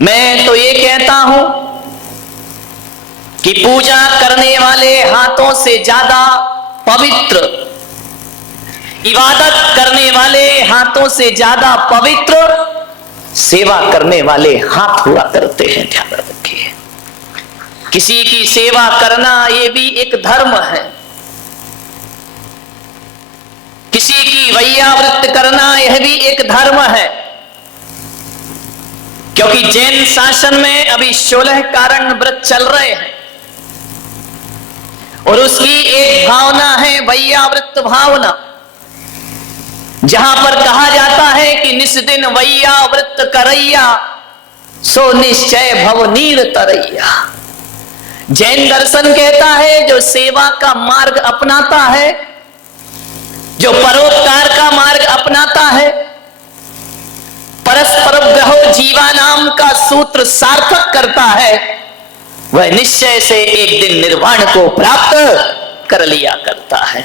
मैं तो ये कहता हूं कि पूजा करने वाले हाथों से ज्यादा पवित्र, इबादत करने वाले हाथों से ज्यादा पवित्र सेवा करने वाले हाथ हुआ करते हैं। ध्यान रखिए, किसी की सेवा करना यह भी एक धर्म है। किसी की वैयावृत्त करना यह भी एक धर्म है, क्योंकि जैन शासन में अभी 16 कारण व्रत चल रहे हैं और उसकी एक भावना है वैयावृत्त भावना, जहां पर कहा जाता है कि निस्दिन वैयावृत्त करैया सो निश्चय भवनीर तरैया। जैन दर्शन कहता है जो सेवा का मार्ग अपनाता है, जो परोपकार का मार्ग अपनाता है, परस्पर ग्रहो जीवा नाम का सूत्र सार्थक करता है, वह निश्चय से एक दिन निर्वाण को प्राप्त कर लिया करता है।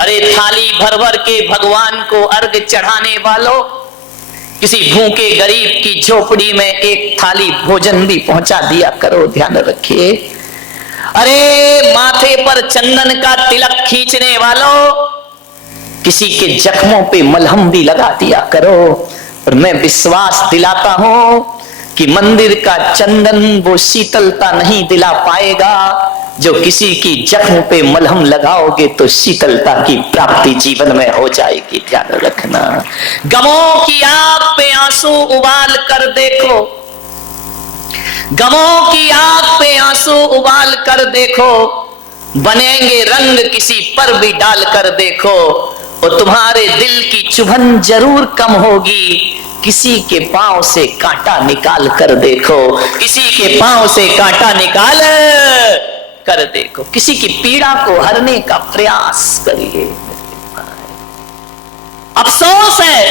अरे थाली भर भर के भगवान को अर्घ चढ़ाने वालों, किसी भूखे गरीब की झोपड़ी में एक थाली भोजन भी पहुंचा दिया करो। ध्यान रखिए। अरे माथे पर चंदन का तिलक खींचने वालों, किसी के जख्मों पे मलहम भी लगा दिया करो। और मैं विश्वास दिलाता हूं कि मंदिर का चंदन वो शीतलता नहीं दिला पाएगा जो किसी की जख्म पे मलहम लगाओगे तो शीतलता की प्राप्ति जीवन में हो जाएगी। ध्यान रखना। गमों की आग पे आंसू उबाल कर देखो, गमों की आग पे आंसू उबाल कर देखो, बनेंगे रंग किसी पर भी डाल कर देखो, और तुम्हारे दिल की चुभन जरूर कम होगी। किसी के पांव से कांटा निकाल कर देखो, किसी के पांव से कांटा निकाल कर देखो, किसी की पीड़ा को हरने का प्रयास करिए। अफसोस है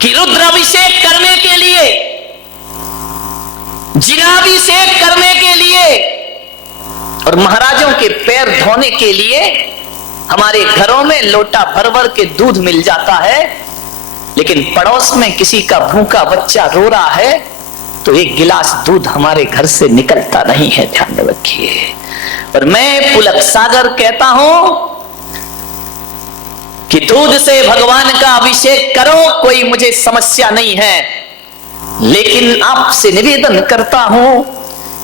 कि रुद्राभिषेक करने के लिए, जिनाभिषेक करने के लिए और महाराजों के पैर धोने के लिए हमारे घरों में लोटा भर भर के दूध मिल जाता है, लेकिन पड़ोस में किसी का भूखा बच्चा रो रहा है तो एक गिलास दूध हमारे घर से निकलता नहीं है। ध्यान रखिए। और मैं पुलक सागर कहता हूं कि दूध से भगवान का अभिषेक करो, कोई मुझे समस्या नहीं है, लेकिन आपसे निवेदन करता हूं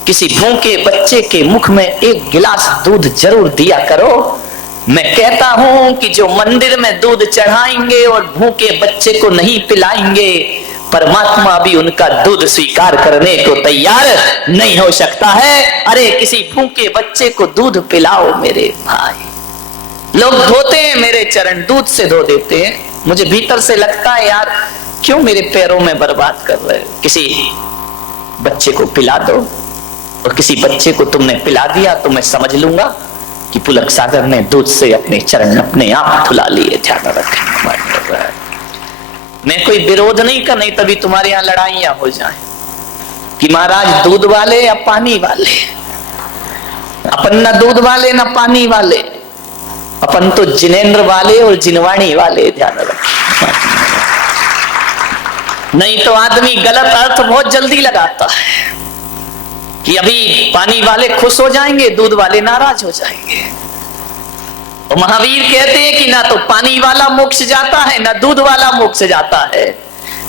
किसी भूखे बच्चे के मुख में एक गिलास दूध जरूर दिया करो। मैं कहता हूं कि जो मंदिर में दूध चढ़ाएंगे और भूखे बच्चे को नहीं पिलाएंगे, परमात्मा भी उनका दूध स्वीकार करने को तैयार नहीं हो सकता है। अरे किसी भूखे बच्चे को दूध पिलाओ मेरे भाई। लोग धोते हैं मेरे चरण, दूध से धो देते हैं। मुझे भीतर से लगता है यार क्यों मेरे पैरों में बर्बाद कर रहे हो। किसी बच्चे को पिला दो, और किसी बच्चे को तुमने पिला दिया तो मैं समझ लूंगा कि पुलक सागर ने दूध से अपने चरण अपने आप धुला लिए। ध्यान रखना। मैं कोई विरोध नहीं कर, नहीं तभी तुम्हारे यहां लड़ाइयां हो जाएं कि महाराज दूध वाले या पानी वाले। अपन न दूध वाले न पानी वाले, अपन तो जिनेंद्र वाले और जिनवाणी वाले। ध्यान रखना। नहीं तो आदमी गलत अर्थ बहुत जल्दी लगाता है कि अभी पानी वाले खुश हो जाएंगे, दूध वाले नाराज हो जाएंगे। तो महावीर कहते हैं कि ना तो पानी वाला मोक्ष जाता है ना दूध वाला मोक्ष जाता है।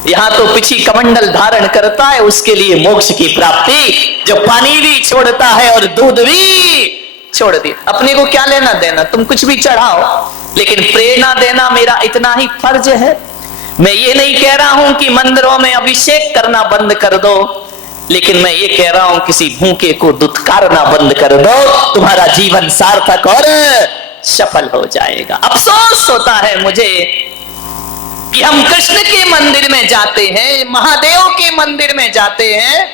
यहां तो पिछी कमंडल धारण करता है उसके लिए मोक्ष की प्राप्ति, जो पानी भी छोड़ता है और दूध भी छोड़ दी। अपने को क्या लेना देना, तुम कुछ भी चढ़ाओ, लेकिन प्रेरणा देना मेरा इतना ही फर्ज है। मैं ये नहीं कह रहा हूं कि मंदिरों में अभिषेक करना बंद कर दो, लेकिन मैं ये कह रहा हूं किसी भूखे को दुत्कारना बंद कर दो, तुम्हारा जीवन सार्थक और सफल हो जाएगा। अफसोस होता है मुझे कि हम कृष्ण के मंदिर में जाते हैं, महादेव के मंदिर में जाते हैं,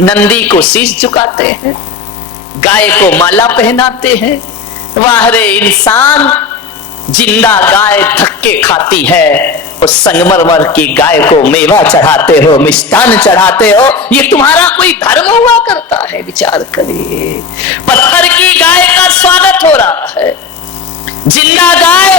नंदी को शीश झुकाते हैं, गाय को माला पहनाते हैं। वाह रे इंसान, जिंदा गाय धक्के खाती है, उस संगमरमर की गाय को मेवा चढ़ाते हो, मिष्टान चढ़ाते हो, ये तुम्हारा कोई धर्म हुआ करता है? विचार करिए। पत्थर की गाय का स्वागत हो रहा है, जिंदा गाय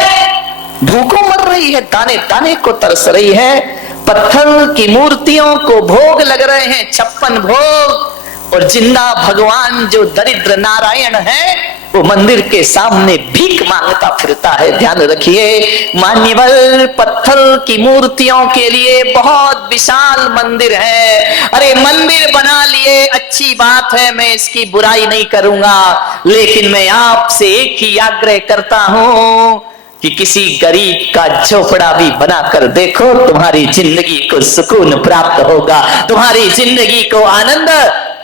भूखों मर रही है, दाने दाने को तरस रही है, पत्थर की मूर्तियों को भोग लग रहे हैं 56 भोग, और जिंदा भगवान जो दरिद्र नारायण है वो मंदिर के सामने भीख मांगता फिरता है। ध्यान रखिए मान्यवर, पत्थर की मूर्तियों के लिए बहुत विशाल मंदिर है। अरे मंदिर बना लिए अच्छी बात है, मैं इसकी बुराई नहीं करूंगा, लेकिन मैं आपसे एक ही आग्रह करता हूं कि किसी गरीब का झोपड़ा भी बनाकर देखो, तुम्हारी जिंदगी को सुकून प्राप्त होगा, तुम्हारी जिंदगी को आनंद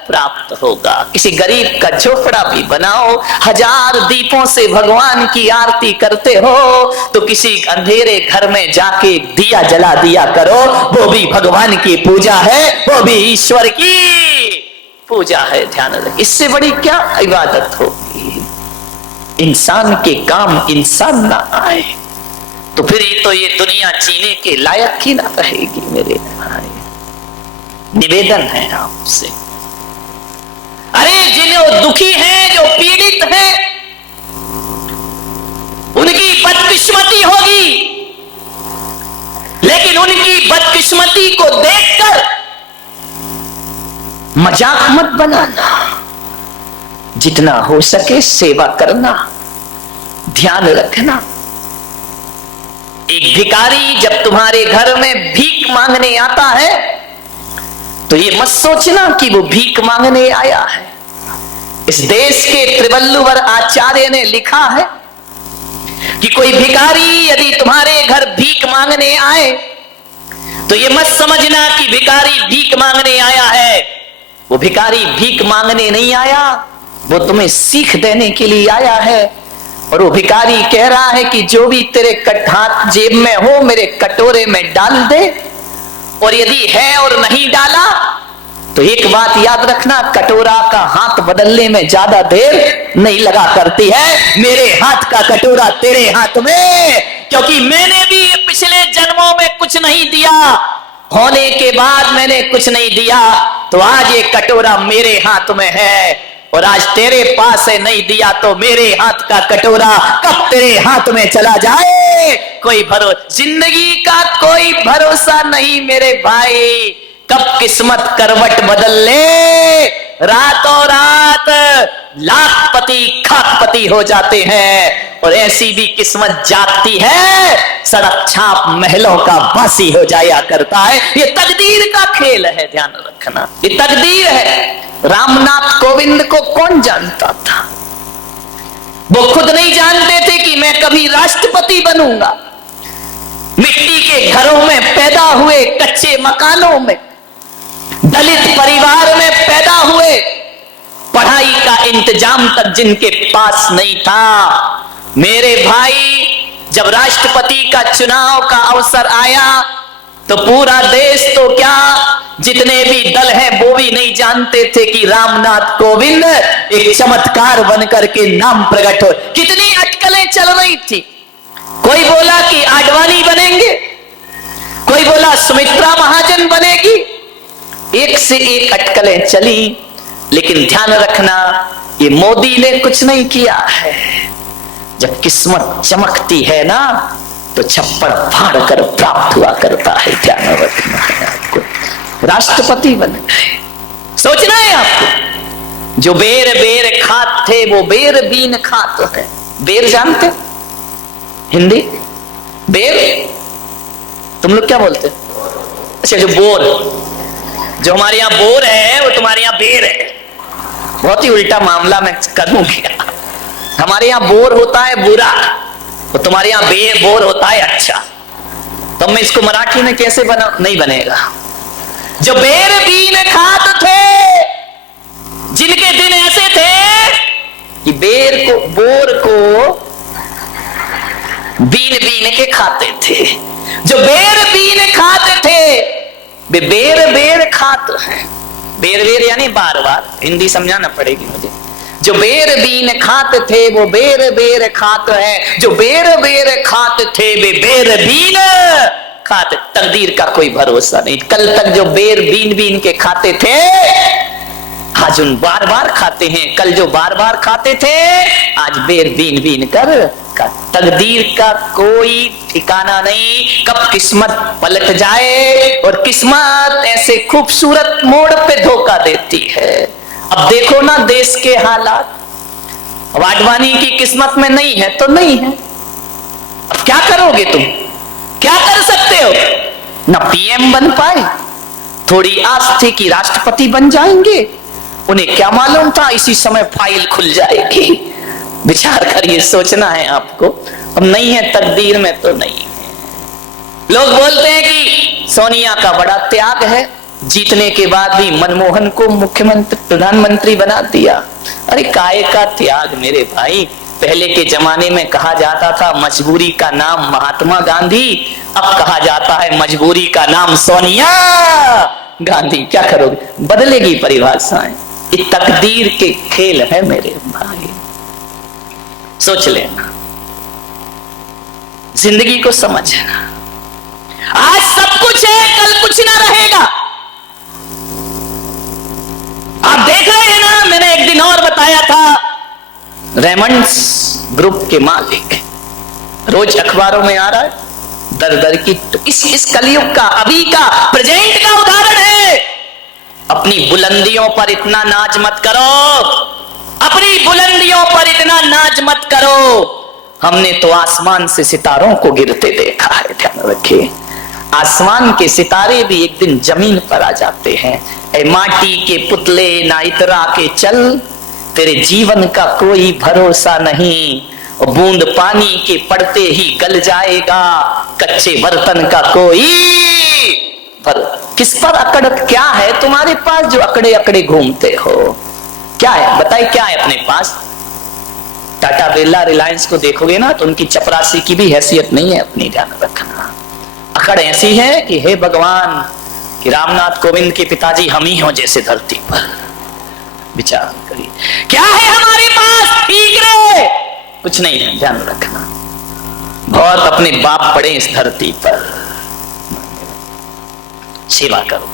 प्राप्त होगा। किसी गरीब का झोपड़ा भी बनाओ, 1000 दीपों से भगवान की आरती करते हो तो किसी अंधेरे घर में जाके दिया जला दिया करो, वो भी भगवान की पूजा है, वो भी ईश्वर की पूजा है। ध्यान रखिए, इससे बड़ी क्या इबादत होगी। इंसान के काम इंसान ना आए तो फिर ये दुनिया जीने के लायक ही ना रहेगी। मेरे भाई, निवेदन है आपसे, अरे जिन्हें दुखी हैं, जो पीड़ित हैं, उनकी बदकिस्मती होगी, लेकिन उनकी बदकिस्मती को देखकर मजाक मत बनाना, जितना हो सके सेवा करना, ध्यान रखना। एक भिखारी जब तुम्हारे घर में भीख मांगने आता है तो ये मत सोचना कि वो भीख मांगने आया है। इस देश के त्रिवल्लुवर आचार्य ने लिखा है कि कोई भिखारी यदि तुम्हारे घर भीख मांगने आए तो ये मत समझना कि भिखारी भीख मांगने आया है। वो भिखारी भीख मांगने नहीं आया, वो तुम्हें सीख देने के लिए आया है। और वो भिखारी कह रहा है कि जो भी तेरे हाथ जेब में हो मेरे कटोरे में डाल दे, और यदि है और नहीं डाला तो एक बात याद रखना, कटोरा का हाथ बदलने में ज्यादा देर नहीं लगा करती है। मेरे हाथ का कटोरा तेरे हाथ में, क्योंकि मैंने भी पिछले जन्मों में कुछ नहीं दिया, होने के बाद मैंने कुछ नहीं दिया, तो आज ये कटोरा मेरे हाथ में है। और आज तेरे पास है, नहीं दिया तो मेरे हाथ का कटोरा कब तेरे हाथ में चला जाए कोई भरोसा, जिंदगी का कोई भरोसा नहीं मेरे भाई। कब किस्मत करवट बदल ले, रातों रात लाखपति खाकपति हो जाते हैं, और ऐसी भी किस्मत जागती है सड़क छाप महलों का बासी हो जाया करता है। ये तकदीर का खेल है, ध्यान रखना, ये तकदीर है। रामनाथ कोविंद को कौन जानता था? वो खुद नहीं जानते थे कि मैं कभी राष्ट्रपति बनूंगा। मिट्टी के घरों में पैदा हुए, कच्चे मकानों में, दलित परिवार में पैदा हुए, पढ़ाई का इंतजाम तक जिनके पास नहीं था। मेरे भाई, जब राष्ट्रपति का चुनाव का अवसर आया तो पूरा देश तो क्या, जितने भी दल हैं वो भी नहीं जानते थे कि रामनाथ कोविंद एक चमत्कार बनकर के नाम प्रकट हो। कितनी अटकलें चल रही थी। कोई बोला कि आडवाणी बनेंगे, कोई बोला सुमित्रा महाजन बनेगी, एक से एक अटकलें चली। लेकिन ध्यान रखना, ये मोदी ने कुछ नहीं किया है। जब किस्मत चमकती है ना तो छप्पर फाड़ कर प्राप्त हुआ करता है। ध्यान रखना है आपको, राष्ट्रपति बन गए। सोचना है आपको, जो बेर बेर खात थे वो बेर बीन खात है। बेर जानते हिंदी? बेर तुम लोग क्या बोलते? अच्छा, जो बोर, जो हमारे यहाँ बोर है वो तुम्हारे यहाँ बेर है। बहुत ही उल्टा मामला मैं करूं क्या? हमारे यहाँ बोर होता है बुरा, तो तुम्हारे यहाँ बोर होता है अच्छा। तो मैं इसको मराठी में कैसे बना? नहीं बनेगा। जो बेर बीन खात थे, जिनके दिन ऐसे थे कि बोर को बीन बीन के खाते थे। जो बेर बीन खाते थे वे बेर बेर खात हैं। बेर बेर यानी बार बार, हिंदी समझाना पड़ेगी मुझे। जो बेर बीन खात थे वो बेर बेर खात है। जो बेर बेर खात थे वे बेर बीन खाते। तकदीर का कोई भरोसा नहीं। कल तक जो बेर बीन बीन के खाते थे आज उन बार बार खाते हैं। कल जो बार बार खाते थे आज बेर बीन बीन कर का तकदीर का कोई ठिकाना नहीं, कब किस्मत पलट जाए और किस्मत ऐसे खूबसूरत मोड़ पे धोखा देती है। अब देखो ना देश के हालात, अब आडवाणी की किस्मत में नहीं है तो नहीं है, अब क्या करोगे तुम, क्या कर सकते हो? ना पीएम बन पाए, थोड़ी आस थी कि राष्ट्रपति बन जाएंगे, उन्हें क्या मालूम था इसी समय फाइल खुल जाएगी। विचार करिए, सोचना है आपको। अब नहीं है तकदीर में तो नहीं है। लोग बोलते हैं कि सोनिया का बड़ा त्याग है, जीतने के बाद भी मनमोहन को मुख्यमंत्री प्रधानमंत्री बना दिया। अरे काय का त्याग मेरे भाई, पहले के जमाने में कहा जाता था मजबूरी का नाम महात्मा गांधी, अब कहा जाता है मजबूरी का नाम सोनिया गांधी। क्या करोगे, बदलेगी परिभाषाएं, ये तकदीर के खेल है मेरे भाई। सोच लेना, जिंदगी को समझना, आज सब कुछ है कल कुछ ना रहेगा। आप देख रहे हैं ना, मैंने एक दिन और बताया था, रेमंड्स ग्रुप के मालिक, रोज अखबारों में आ रहा है दर दर की, तो इस कलयुग का, अभी का, प्रेजेंट का उदाहरण है। अपनी बुलंदियों पर इतना नाज मत करो, अपनी बुलंदियों पर इतना नाज मत करो। हमने तो आसमान से सितारों को गिरते देखा है, ध्यान रखिए। आसमान के सितारे भी एक दिन जमीन पर आ जाते हैं। ए माटी के पुतले ना इतरा के चल, तेरे जीवन का कोई भरोसा नहीं, बूंद पानी के पड़ते ही गल जाएगा, कच्चे बर्तन का कोई किस पर अकड़ क्या है तुम्हारे पास जो अकड़े अकड़े घूमते हो? क्या है बताइए, क्या है अपने पास? टाटा बिरला रिलायंस को देखोगे ना तो उनकी चपरासी की भी हैसियत नहीं है अपनी, ध्यान रखना। अकड़ ऐसी है कि हे भगवान, कि रामनाथ कोविंद के पिताजी हम ही हो जैसे धरती पर। विचार करिए, क्या है हमारे पास? ठीक रे, कुछ नहीं है, ध्यान रखना। बहुत अपने बाप पड़े इस धरती पर, सेवा करो।